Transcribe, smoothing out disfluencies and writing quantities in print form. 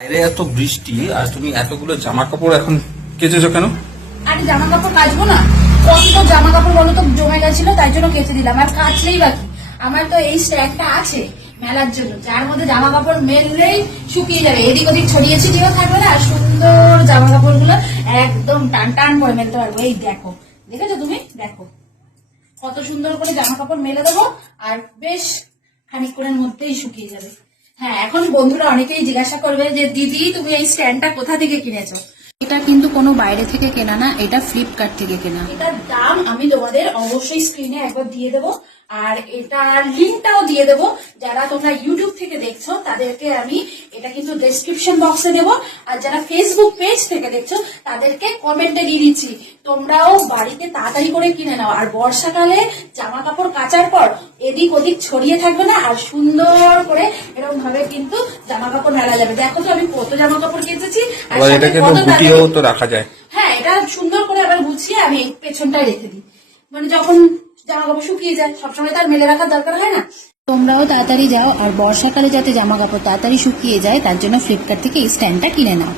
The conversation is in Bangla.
বাইরে এত বৃষ্টি আর তুমি এতগুলো জামা কাপড় এখন কেচেছো কেন? আরে জামা কাপড় কাচবো না? কত জামা কাপড় বলো তো জমে গেছিল, তাই জন্য কেচে দিলাম। আর কাচলেই বাকি, আমার তো এই স্ট্যাকটা আছে মেলার জন্য, যার মধ্যে জামা কাপড় মেললেই শুকিয়ে যাবে, এদিক ওদিক ছড়িয়ে ছিটিয়েও থাকবে না, আর সুন্দর জামা কাপড় গুলো একদম টান টান করে মেলতে পারবো। এই দেখো, দেখেছো তুমি? দেখো কত সুন্দর করে জামা কাপড় মেলে দেবো, আর বেশ খানিকক্ষণের মধ্যেই শুকিয়ে যাবে। হ্যাঁ, এখন বন্ধুরা অনেকেই জিজ্ঞাসা করবে যে দিদি তুমি এই স্ট্যান্ডটা কোথা থেকে কিনেছো? এটা কিন্তু কোনো বাইরে থেকে কেনা না, এটা ফ্লিপকার্ট থেকে কেনা। এটার দাম আমি তোমাদের অবশ্যই স্ক্রিনে একবার দিয়ে দেবো, আর এটার লিঙ্কটাও দিয়ে দেবো। যারা তোমরা ইউটিউব থেকে দেখছো তাদেরকে আমি এটা কিন্তু ডেসক্রিপশন বক্সে দেবো, আর যারা ফেসবুক পেজ থেকে দেখছো তাদেরকে কমেন্টে দিয়ে দিচ্ছি। তোমরাও বাড়িতে তাড়াতাড়ি করে কিনে নাও, আর বর্ষাকালে জামা কাপড় কাচার পর এদিক ওদিক ছড়িয়ে থাকবে না, আর সুন্দর করে এরকম ভাবে কিন্তু জামা কাপড় মেলা যাবে। দেখো তো আমি কত জামা কাপড় কেচেছি, আর আবার সাথে এটাকে তো কত গুটিয়েও তাড়াতাড়ি- তো রাখা যায়। হ্যাঁ, এটা সুন্দর করে আবার গুছিয়ে আমি এই পেছনটায় রেখে দিই, মানে যখন জামা কাপড় শুকিয়ে যায় সবসময় তার মেলে রাখার দরকার হয় না। তোমরাও তাড়াতাড়ি যাও, আর বর্ষাকালে যাতে জামা কাপড় তাড়াতাড়ি শুকিয়ে যায় তার জন্য ফ্লিপকার্ট থেকে এই স্ট্যান্ডটা কিনে নাও।